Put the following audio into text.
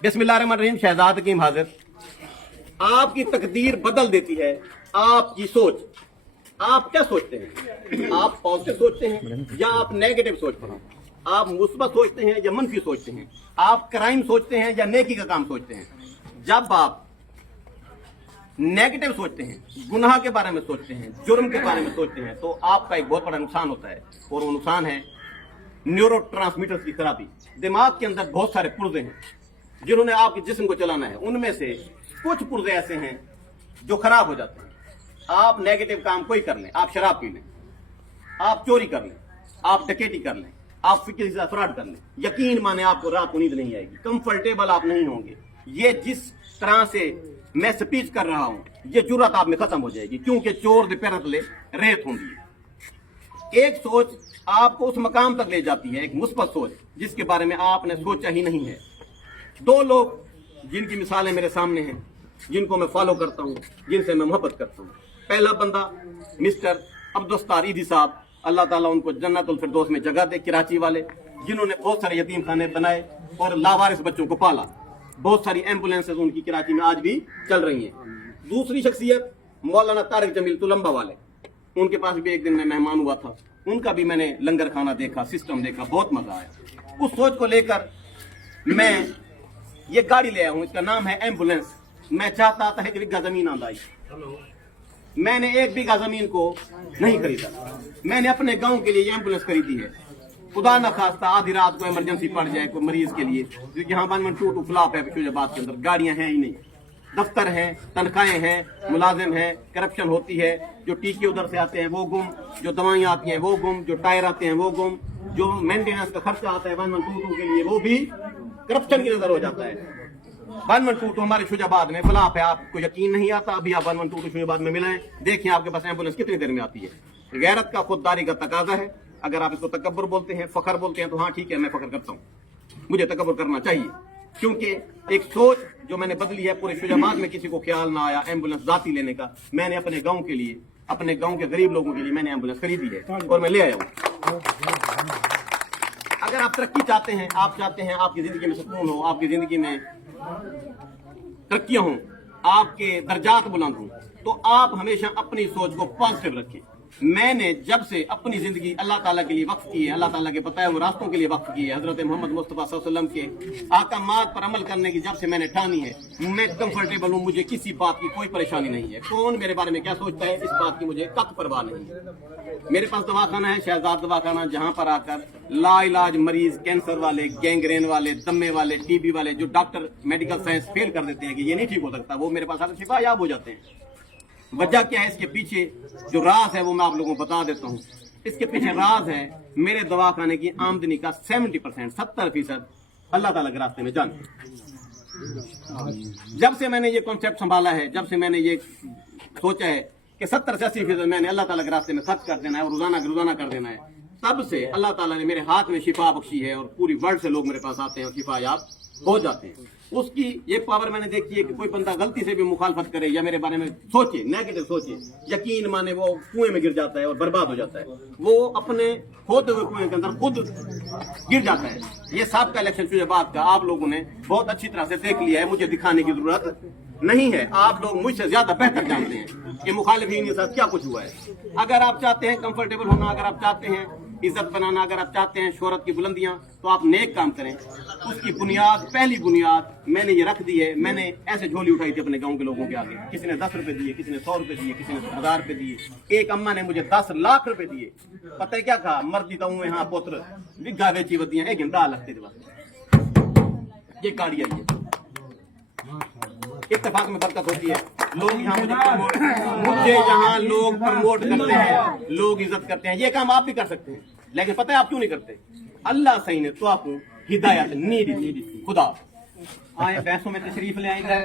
बिस्मिल्लाहिर्रहमानिर्रहीम। शहजाद हकीम हाजिर। आपकी तकदीर बदल देती है आपकी सोच। आप क्या सोचते हैं? आप पॉजिटिव सोचते हैं या आप नेगेटिव सोचते हैं? आप मुस्बत सोचते हैं या मनफी सोचते हैं? आप क्राइम सोचते हैं या नेकी का काम सोचते हैं? जब आप नेगेटिव सोचते हैं, गुनाह के बारे में सोचते हैं, जुर्म के बारे में सोचते हैं, तो आपका एक बहुत बड़ा नुकसान होता है, और वो नुकसान है न्यूरोट्रांसमीटर्स की खराबी। दिमाग के अंदर बहुत सारे पुर्जे हैं जिन्होंने आपके जिस्म को चलाना है। उनमें से कुछ पुर्जे ऐसे हैं जो खराब हो जाते हैं। आप नेगेटिव काम कोई कर लें, आप शराब पी लें, आप चोरी कर लें, आप डकैती कर लें, आप फिक्र से फ्रॉड कर लें, यकीन माने आपको रात को नींद नहीं आएगी, कंफर्टेबल आप नहीं होंगे। ये जिस तरह से मैं स्पीच कर रहा हूं, ये जुर्रत आप में खत्म हो जाएगी, क्योंकि चोर दे पैर तले रेत होंगी है। एक सोच आपको उस मकाम तक ले जाती है, एक मुस्बत सोच जिसके बारे में आपने सोचा ही नहीं है। दो लोग जिनकी मिसालें मेरे सामने हैं, जिनको मैं फॉलो करता हूं, जिनसे मैं मोहब्बत करता हूं। पहला बंदा मिस्टर अब्दुस्तार ईदी साहब, अल्लाह ताला उनको जन्नतुल फिरदौस में जगह दे, कराची वाले, जिन्होंने बहुत सारे यतीम खाने बनाए और लावारिस बच्चों को पाला। बहुत सारी एम्बुलेंसेज उनकी कराची में आज भी चल रही हैं। दूसरी शख्सियत मौलाना तारिक जमील तुलंबा वाले, उनके पास भी एक दिन मैं मेहमान हुआ था, उनका भी मैंने लंगर खाना देखा, सिस्टम देखा, बहुत मजा आया। उस सोच को लेकर मैं ये गाड़ी ले आया हूं, इसका नाम है एम्बुलेंस। मैं चाहता था 1 बीघा जमीन आंदाई, मैंने 1 बीघा जमीन को नहीं खरीदा, मैंने अपने गांव के लिए ये एम्बुलेंस खरीदी है। खुदा न खास्ता आधी रात को इमरजेंसी पड़ जाए कोई मरीज के लिए, क्योंकि यहाँ 112 फ्लॉप है फिरोजाबाद के अंदर, गाड़ियां हैं ही नहीं, दफ्तर हैं, तनख्वाहें हैं, मुलाजिम हैं, करप्शन होती है। जो टीके उधर से आते हैं वो गुम, जो दवाइयां आती हैं वो गुम, जो टायर आते हैं वो गुम, जो मेंटेनेंस का खर्चा आता है 112 के लिए वो भी करप्शन की नजर हो जाता है। 112 हमारे शुजाबाद में फ्लॉप है, आपको यकीन नहीं आता। अभी आप 112 शुजाबाद में मिलाएं, देखिए आपके पास एम्बुलेंस कितनी देर में आती है। गैरत का खुददारी का तकाजा है। अगर आप इसको तकब्बुर बोलते हैं, फखर बोलते हैं, तो हाँ ठीक है, मैं फखर करता हूँ, मुझे तकब्बुर करना चाहिए, क्योंकि एक सोच जो मैंने बदली है। पूरे शुजाबाद में किसी को ख्याल ना आया एम्बुलेंस जाती लेने का, मैंने अपने गांव के लिए, अपने गांव के गरीब लोगों के लिए मैंने एम्बुलेंस खरीदी है और मैं ले आया हूँ। अगर आप तरक्की चाहते हैं, आप चाहते हैं आपकी जिंदगी में सुकून हो, आपकी जिंदगी में तरक्कियां हों, आपके दर्जात बुलंद हों, तो आप हमेशा अपनी सोच को पॉजिटिव रखें। मैंने जब से अपनी जिंदगी अल्लाह ताला के लिए वक्फ की है, अल्लाह ताला के बताए हुए रास्तों के लिए वक्फ की है, हजरत मोहम्मद मुस्तफा सल्लल्लाहु अलैहि वसल्लम के अहकामात पर अमल करने की जब से मैंने ठानी है, मैं कंफर्टेबल हूँ, मुझे किसी बात की कोई परेशानी नहीं है। कौन मेरे बारे में क्या सोचता है, इस बात की मुझे कत परवाह नहीं है। मेरे पास दवाखाना है, शहजाद दवाखाना, जहाँ पर आकर लाइलाज मरीज, कैंसर वाले, गैंग्रेन वाले, दमे वाले, टीबी वाले, जो डॉक्टर मेडिकल साइंस फेल कर देते हैं कि ये नहीं ठीक हो सकता, वो मेरे पास आकर शिफा याब हो जाते हैं। वजह क्या है इसके पीछे, जो राज है वो मैं आप लोगों को बता देता हूँ। इसके पीछे राज है मेरे दवाखाने की आमदनी का 70%, 70% अल्लाह ताला के रास्ते में जान। जब से मैंने ये कॉन्सेप्ट संभाला है, जब से मैंने ये सोचा है कि 70 से 80% मैंने अल्लाह ताला के रास्ते में खर्च कर देना है और रोजाना कर देना है, तब से अल्लाह ताला ने मेरे हाथ में शिफा बख्शी है और पूरी वर्ल्ड से लोग मेरे पास आते हैं और शिफा याब हो जाते हैं। उसकी ये पावर मैंने देखी है कि कोई बंदा गलती से भी मुखालफत करे या मेरे बारे में सोचे, नेगेटिव सोचे, यकीन माने वो कुएं में गिर जाता है और बर्बाद हो जाता है। वो अपने होते हुए कुएं के अंदर खुद गिर जाता है। ये सबका इलेक्शन शुजाबाद का आप लोगों ने बहुत अच्छी तरह से देख लिया है, मुझे दिखाने की जरूरत नहीं है। आप लोग मुझसे ज्यादा बेहतर जानते हैं कि मुखालिफिन के साथ क्या कुछ हुआ है। अगर आप चाहते हैं कंफर्टेबल होना, अगर आप चाहते हैं इज्जत बनाना, अगर आप चाहते हैं शोहरत की बुलंदियां, तो आप नेक काम करें। उसकी बुनियाद, पहली बुनियाद मैंने ये रख दी है। मैंने ऐसे झोली उठाई थी अपने गांव के लोगों के आगे, किसी ने 10 रुपए दिए, किसी ने 100 रुपए दिए, किसी ने 1000 रुपए दिए। एक अम्मा ने मुझे 10 लाख रुपए दिए। पता है क्या कहा, मर्दी तो यहाँ पुत्र विघा वेची वतियां एक घंटा लगते थे बस। ये गाड़ी आई है, इत्तेफाक में बरकत होती है। लोग यहाँ मुझे यहाँ लोग प्रमोट करते हैं, लोग इज्जत करते हैं। ये काम आप भी कर सकते हैं, लेकिन पता है आप क्यों नहीं करते? अल्लाह सही ने तो आपको हिदायत नहीं दी। खुदा आए पैसों में तशरीफ ले आएंगे।